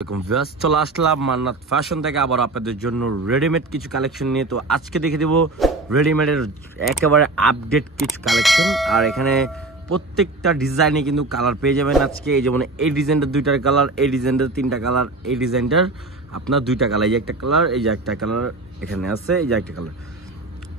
চলে আসলাম মান্নাত ফ্যাশন থেকে আবার আপনাদের জন্য রেডিমেড কিছু কালেকশন নিয়ে। তো আজকে দেখে দেবো রেডিমেডের একেবারে আপডেট কিছু কালেকশন। আর এখানে প্রত্যেকটা ডিজাইনে কিন্তু কালার পেয়ে যাবেন আজকে। এই যেমন এই ডিজাইনটার 2টা কালার, এই ডিজাইনটার 3টা কালার, এই ডিজাইনটার আপনার 2টা কালার, এই যে একটা কালার, এই যে একটা কালার এখানে আছে, এই যে একটা কালার।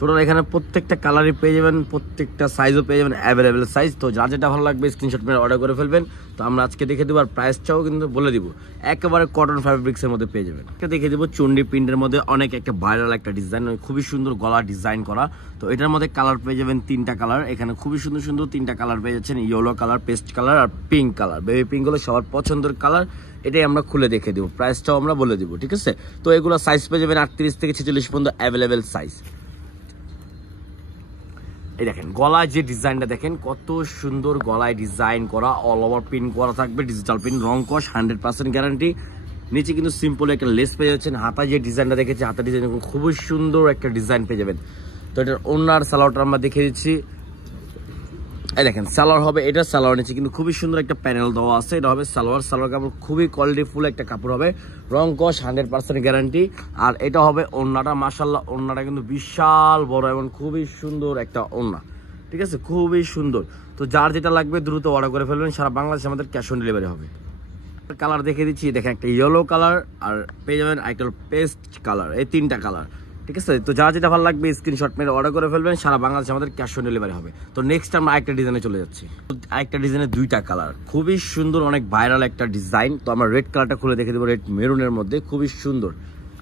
টোটাল এখানে প্রত্যেকটা কালারই পেয়ে যাবেন, প্রত্যেকটা সাইজও পেয়ে যাবেন, অ্যাভেলেবেল সাইজ। তো যা যেটা ভালো লাগবে স্ক্রিনশট মেরে অর্ডার করে ফেলবেন। তো আমরা আজকে দেখে দেবো, আর প্রাইসটাও কিন্তু বলে দিব, একেবারে কটন ফ্যাব্রিক্সের মধ্যে পেয়ে যাবেন। দেখে দেবো চন্ডি প্রিন্টের মধ্যে অনেক একটা ভাইরাল একটা ডিজাইন, খুবই সুন্দর গলা ডিজাইন করা। তো এটার মধ্যে কালার পেয়ে যাবেন 3টা কালার। এখানে খুবই সুন্দর সুন্দর 3টা কালার পেয়ে যাচ্ছেন, ইয়েলো কালার, পেস্ট কালার আর পিঙ্ক কালার। বেবি পিঙ্ক হলো সবার পছন্দের কালার। এটাই আমরা খুলে দেখে দেবো, প্রাইসটাও আমরা বলে দেবো, ঠিক আছে। তো এগুলো সাইজ পেয়ে যাবেন 38 থেকে 46 পর্যন্ত অ্যাভেলেবেল সাইজ। এই দেখেন গলায় যে ডিজাইনটা দেখেন, কত সুন্দর গলায় ডিজাইন করা, অল ওভার প্রিন্ট করা থাকবে, ডিজিটাল প্রিন্ট, রং কস 100% গ্যারান্টি। নিচে কিন্তু সিম্পল একটা লেস পেয়ে যাচ্ছেন। হাতা যে ডিজাইনটা দেখেছি, হাতা ডিজাইন খুবই সুন্দর একটা ডিজাইন পেয়ে যাবেন। তো এটার ওনার সালোয়ারটা আমরা দেখিয়ে দিচ্ছি। এই দেখেন সালোয়ার হবে, এটা সালোয়ার নিচে কিন্তু খুবই সুন্দর একটা প্যানেল দেওয়া আছে। এটা হবে সালোয়ার। সালোয়ার কাপড় খুবই কোয়ালিটিফুল একটা কাপড় হবে, রং কস 100% গ্যারান্টি। আর এটা হবে ওড়নাটা, মাশাআল্লাহ ওড়নাটা কিন্তু বিশাল বড় এবং খুবই সুন্দর একটা ওড়না, ঠিক আছে, খুবই সুন্দর। তো যার যেটা লাগবে দ্রুত অর্ডার করে ফেলবেন, সারা বাংলাদেশে আমাদের ক্যাশ অন ডেলিভারি হবে। কালার দেখে দিচ্ছি, দেখেন একটা ইয়েলো কালার, আর পেয়ে যাবেন একটা পেস্ট কালার, এই 3টা কালার, ঠিক আছে। তো যা যেটা ভালো লাগবে স্ক্রিনশট মেরে অর্ডার করে ফেলবেন, সারা বাংলাদেশে আমাদের ক্যাশ অন ডেলিভারি হবে। তো নেক্সট আমরা আরেকটা ডিজাইনে চলে যাচ্ছি। আরেকটা ডিজাইনের 2টা কালার, খুবই সুন্দর, অনেক ভাইরাল একটা ডিজাইন। তো আমরা রেড কালারটা খুলে দেখে দেবো, রেড মেরুনের মধ্যে খুবই সুন্দর।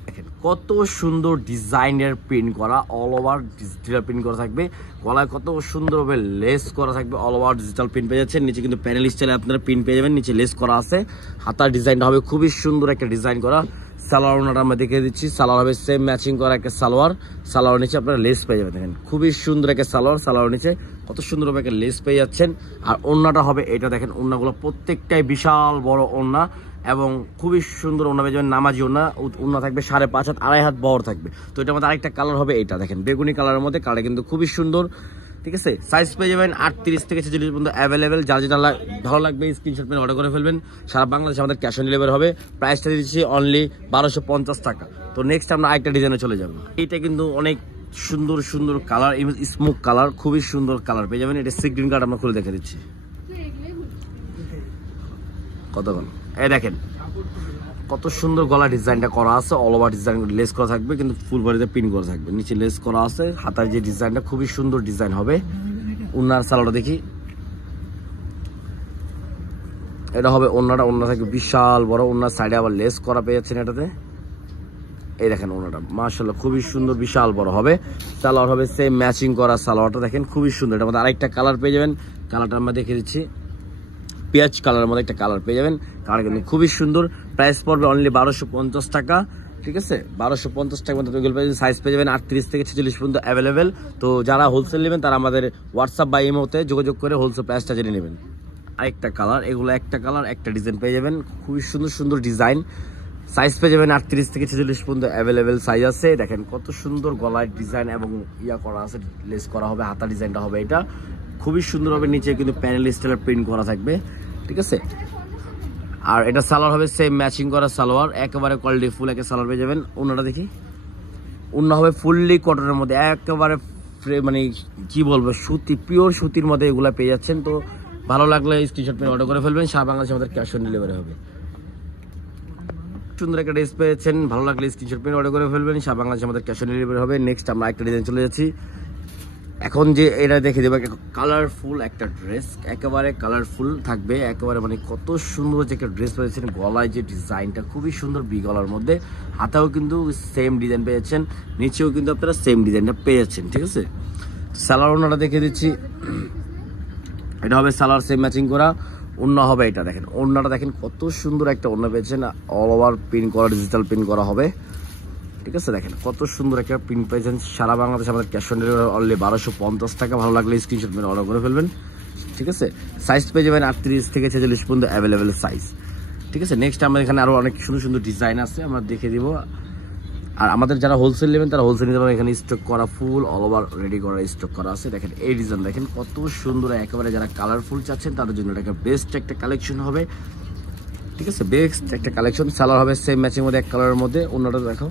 দেখেন কত সুন্দর ডিজাইনের প্রিন্ট করা, অল ওভার ডিজিটাল প্রিন্ট করা থাকবে। গলায় কত সুন্দরভাবে লেস করা থাকবে, অল ওভার ডিজিটাল প্রিন্ট পেয়ে যাচ্ছেন। নিচে কিন্তু প্যানেল স্টাইলে আপনারা প্রিন্ট পেয়ে যাবেন, নিচে লেস করা আছে। হাতার ডিজাইনটা হবে খুবই সুন্দর একটা ডিজাইন করা। সালোয়ার ওনাটা আমরা দেখে দিচ্ছি, সালোয়ার হবে সেম ম্যাচিং করা একটা সালোয়ার। সালোয়ার নিচে আপনারা লেস পেয়ে যাবেন, দেখেন খুবই সুন্দর একটা সালোয়ার। সালোয়ার নিচে কত সুন্দরভাবে একটা লেস পেয়ে যাচ্ছেন। আর ওড়নাটা হবে এটা, দেখেন ওড়নাগুলো প্রত্যেকটাই বিশাল বড় ওড়না এবং খুবই সুন্দর ওড়না পেয়ে যাবেন। নামাজি ওড়না থাকবে 5.5 হাত, 2.5 হাত বড় থাকবে। তো এটার মধ্যে আরেকটা কালার হবে এটা, দেখেন বেগুনি কালারের মধ্যে, কালার কিন্তু খুবই সুন্দর, ঠিক আছে। সাইজ পেয়ে যাবেন 38 থেকে 46 পর্যন্ত অ্যাভেলেবেল। যার যেটা ভালো লাগবে স্ক্রিনশট মেরে অর্ডার করে ফেলবেন, সারা বাংলাদেশে আমাদের ক্যাশ অন ডেলিভারি হবে। প্রাইসটা দিচ্ছি অনলি 1250 টাকা। তো নেক্সট আমরা আরেকটা ডিজাইনে চলে যাব। এটা কিন্তু অনেক সুন্দর সুন্দর কালার, স্মোক কালার, খুবই সুন্দর কালার পেয়ে যাবেন। এটা সি গ্রিন কার্ড আমরা খুলে দেখে দিচ্ছি। কতক্ষণ এই দেখেন কত সুন্দর গলা ডিজাইনটা করা আছে, অল ওভার ডিজাইন লেস করা থাকবে, কিন্তু ফুল বডিতে পিন করা থাকবে, নিচে লেস করা আছে। হাতার যে ডিজাইনটা খুবই সুন্দর ডিজাইন হবে। ওনার সালোয়ারটা দেখি, এটা হবে ওনাটা, ওনা থাকবে বিশাল বড়। ওনার সাইডে আবার লেস করা পেয়ে যাচ্ছেন এটাতে। এই দেখেন ওনাটা মাশাআল্লাহ খুবই সুন্দর, বিশাল বড় হবে। সালোয়ার হবে সেম ম্যাচিং করা সালোয়ারটা, দেখেন খুবই সুন্দর। এটার মধ্যে আরেকটা কালার পেয়ে যাবেন, কালারটা আমরা দেখে দিচ্ছি, পেঁয়াজ কালারের মধ্যে একটা কালার পেয়ে যাবেন। কালার কিন্তু খুবই সুন্দর। প্রাইস পড়বে অনলি 1250 টাকা, ঠিক আছে। 1250 টাকার মধ্যে সাইজ পেয়ে যাবেন 38 থেকে 46 পর্যন্ত অ্যাভেলেবেল। তো যারা হোলসেল নেবেন তারা আমাদের হোয়াটসঅ্যাপ বা ইমোতে যোগাযোগ করে হোলসেল প্রাইসটা জেনে নেবেন। আরেকটা কালার, এগুলো একটা কালার একটা ডিজাইন পেয়ে যাবেন, খুবই সুন্দর সুন্দর ডিজাইন। সাইজ পেয়ে যাবেন 38 থেকে 46 পর্যন্ত অ্যাভেলেবেল সাইজ আছে। দেখেন কত সুন্দর গলায় ডিজাইন এবং ইয়া করা আছে, লেস করা হবে। হাতা ডিজাইনটা হবে এটা খুবই সুন্দর হবে, নিচে কিন্তু প্যানেল স্টাইলের প্রিন্ট করা থাকবে, ঠিক আছে। আর এটা সালোয়ার হবে সেম ম্যাচিং করা সালোয়ার, একেবারে কোয়ালিটি ফুল একটা সালোয়ার পেয়ে যাবেন। ওনাটা দেখি, ওনা হবে ফুললি কটনের মধ্যে, একেবারে মানে কি বলবো, সুতি, পিওর সুতির মধ্যে এগুলা পেয়ে যাচ্ছেন। তো ভালো লাগলে স্ক্রিনশট মেরে অর্ডার করে ফেলবেন, সারা বাংলাদেশে আমাদের ক্যাশ অন ডেলিভারি হবে। সুন্দর একটা ড্রেস পেয়েছেন, ভালো লাগলে স্ক্রিনশট মেরে অর্ডার করে ফেলবেন, সারা বাংলাদেশে আমাদের ক্যাশ অন ডেলিভারি হবে। নেক্সট আমরা একটা ডিজাইন চলে যাচ্ছি। এখন যে এটা দেখে দেবো, কালারফুল একটা ড্রেস, একেবারে কালারফুল থাকবে, একেবারে মানে কত সুন্দর যে একটা ড্রেস পেয়েছেন। গলায় যে ডিজাইনটা খুবই সুন্দর, বি গলার মধ্যে। হাতাও কিন্তু সেম ডিজাইন পেয়েছেন, নিচেও কিন্তু আপনারা সেম ডিজাইনটা পেয়ে যাচ্ছেন, ঠিক আছে। সালোয়ার ওনাটা দেখে দিচ্ছি, এটা হবে সালোয়ার সেম ম্যাচিং করা। ওড়না হবে এটা, দেখেন ওড়নাটা দেখেন কত সুন্দর একটা ওড়না পেয়েছেন, অল ওভার প্রিন্ট করা, ডিজিটাল প্রিন্ট করা হবে, ঠিক আছে। দেখেন কত সুন্দর একটা প্রিন্ট পেয়েছেন। সারা বাংলাদেশে আমাদের ক্যাশ অন ডেলিভারি অনলি 1250 টাকা। ভালো লাগলে স্ক্রিনশট মেরে অর্ডার করে ফেলবেন, ঠিক আছে। সাইজ পেয়ে যাবেন 38 থেকে 46 পর্যন্ত অ্যাভেলেবেল সাইজ, ঠিক আছে। নেক্সট আমরা এখানে আরো অনেক সুন্দর সুন্দর ডিজাইন আছে, আমরা দেখে দিব। আর আমাদের যারা হোলসেল নেবেন তারা হোলসেল নিতে পারেন, এখানে স্টক করা ফুল অল ওভার রেডি করা স্টক করা আছে। দেখেন এই ডিজাইন দেখেন কত সুন্দর, একেবারে যারা কালারফুল চাচ্ছেন তাদের জন্য এটা বেস্ট একটা কালেকশন হবে। ঠিক আছে, বেস্ট একটা কালেকশন। সালোয়ার হবে সেম ম্যাচিং মধ্যে এক কালারের মধ্যে। অন্যটা দেখো,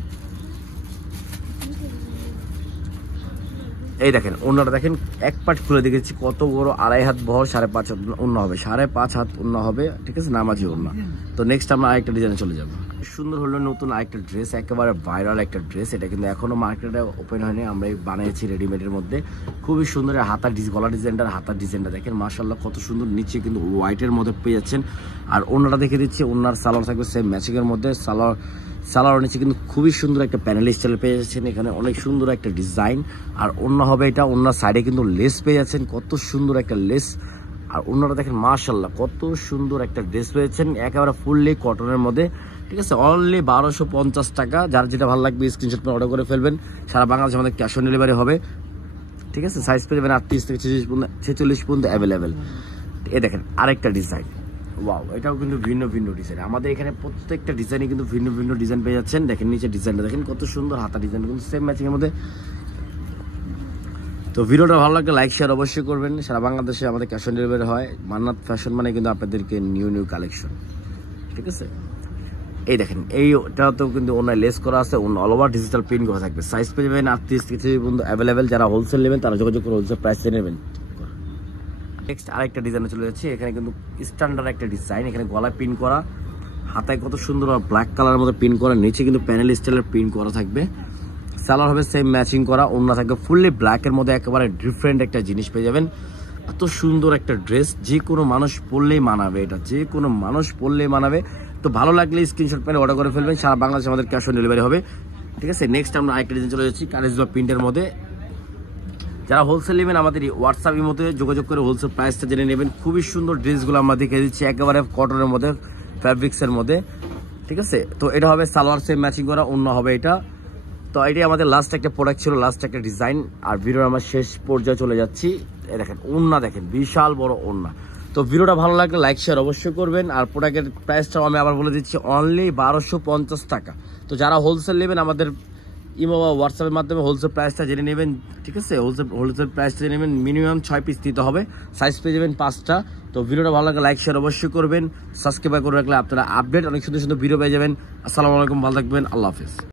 এই দেখেন অন্যটা দেখেন, এক পার্ট খুলে দেখেছি কত বড়, 2.5 হাত বহর, 5.5 হাত অন্য হবে, 5.5 হাত অন্য হবে, ঠিক আছে, নামাজি অন্য। তো নেক্সট আমরা আরেকটা ডিজাইনে চলে যাবো। সুন্দর হলো নতুন আরেকটা ড্রেস, একেবারে ভাইরাল একটা ড্রেস। এটা কিন্তু এখনো মার্কেটে ওপেন হয়নি, আমরা বানিয়েছি রেডিমেডের মধ্যে। খুবই সুন্দর হাতার গলা ডিজাইনটার, হাতার ডিজাইনটা দেখেন মাশাআল্লাহ কত সুন্দর। নিচে কিন্তু হোয়াইটের মধ্যে পেয়ে যাচ্ছেন। আর অন্যটা দেখে দিচ্ছি, অন্যার সালোয়ার থাকবে সেম ম্যাচিংয়ের মধ্যে। সালোয়ার নিচে কিন্তু খুবই সুন্দর একটা প্যানেল স্টাইল পেয়ে যাচ্ছেন, এখানে অনেক সুন্দর একটা ডিজাইন। আর অন্য হবে এটা, অন্য সাইডে কিন্তু লেস পেয়ে যাচ্ছেন, কত সুন্দর একটা লেস। আর অন্যটা দেখেন মাশাআল্লাহ কত সুন্দর একটা ড্রেস পেয়েছেন, একেবারে ফুললি কটনের মধ্যে, ঠিক আছে। অনলি 1250 টাকা। যার যেটা ভালো লাগবে স্ক্রিনশট করে অর্ডার করে ফেলবেন। সারা বাংলাদেশে আমাদের ক্যাশ অন ডেলিভারি হবে, ঠিক আছে। সাইজ পেয়ে যাবেন 38 থেকে 46 পর্যন্ত অ্যাভেলেবেল। এ দেখেন আরেকটা ডিজাইন, ওয়াও, এটাও কিন্তু ভিন্ন ভিন্ন ডিজাইন। আমাদের এখানে প্রত্যেকটা ডিজাইনে কিন্তু ভিন্ন ভিন্ন ডিজাইন পেয়ে যাচ্ছেন। দেখেন নিচে ডিজাইনটা দেখেন কত সুন্দর, হাতা ডিজাইন কিন্তু সেম ম্যাচিংয়ের মধ্যে। তো ভিডিওটা ভালো লাগলে লাইক শেয়ার অবশ্যই করবেন। সারা বাংলাদেশে আমাদের ক্যাশ অন ডেলিভারি হয়। মান্নাত ফ্যাশন মানে কিন্তু আপনাদেরকে নিউ কালেকশন, ঠিক আছে। এই দেখেন এইটাতেও কিন্তু অনলাইন লেস করা আছে, অল ওভার ডিজিটাল প্রিন্ট করা থাকবে। সাইজ পেয়ে যাবেন 38 থেকে পর্যন্ত অ্যাভেলেবেল। যারা হোলসেল নেবেন তারা যোগাযোগ করে হোলসেল প্রাইসে নেবেন। নেক্সট আরেকটা ডিজাইনে চলে যাচ্ছে। এখানে কিন্তু স্ট্যান্ডার্ড একটা ডিজাইন, এখানে গলায় পিন করা, হাতায় কত সুন্দর ব্ল্যাক কালারের মধ্যে পিন করা, নিচে কিন্তু প্যানেল স্টাইলের প্রিন্ট করা থাকবে। সালোয়ার হবে সেম ম্যাচিং করা, ওড়না থাকবে ফুললি ব্ল্যাকের মধ্যে, একেবারে ডিফারেন্ট একটা জিনিস পেয়ে যাবেন। এত সুন্দর একটা ড্রেস, যে কোনো মানুষ পরলেই মানাবে, এটা যে কোনো মানুষ পরলেই মানাবে। তো ভালো লাগলে স্ক্রিনশট পেলে অর্ডার করে ফেলবেন। সারা বাংলাদেশে আমাদের ক্যাশ অন ডেলিভারি হবে, ঠিক আছে। নেক্সট আমরা আরেকটা ডিজাইন চলে যাচ্ছি কারিজমা প্রিন্টের মধ্যে। যারা হোলসেল নেবেন আমাদের হোয়াটসঅ্যাপের মধ্যে যোগাযোগ করে হোলসেল প্রাইসটা জেনে নেবেন। খুবই সুন্দর ড্রেসগুলো আমরা দেখে দিচ্ছি, একেবারে কটনের মধ্যে, ফ্যাব্রিক্সের মধ্যে, ঠিক আছে। তো এটা হবে সালোয়ার সেম ম্যাচিং করা, অন্য হবে এটা। তো এটাই আমাদের লাস্ট একটা প্রোডাক্ট ছিল, লাস্ট একটা ডিজাইন। আর ভিডিওর আমরা শেষ পর্যায়ে চলে যাচ্ছি। দেখেন ওড়না দেখেন, বিশাল বড় ওড়না। তো ভিডিওটা ভালো লাগলে লাইক শেয়ার অবশ্যই করবেন। আর প্রোডাক্টের প্রাইসটাও আমি আবার বলে দিচ্ছি, অনলি 1250 টাকা। তো যারা হোলসেল নেবেন আমাদের ইমো বা হোয়াটসঅ্যাপের মাধ্যমে হোলসেল প্রাইসটা জেনে নেবেন, ঠিক আছে। হোলসেল প্রাইসটা জেনে নেবেন, মিনিমাম 6 পিস দিতে হবে, সাইজ পেয়ে যাবেন 5টা। তো ভিডিওটা ভালো লাগলে লাইক শেয়ার অবশ্যই করবেন, সাবস্ক্রাইব করে রাখলে আপনারা আপডেট অনেক সুন্দর সুন্দর ভিডিও পেয়ে যাবেন। আসসালামু আলাইকুম, ভালো থাকবেন, আল্লাহ হাফেজ।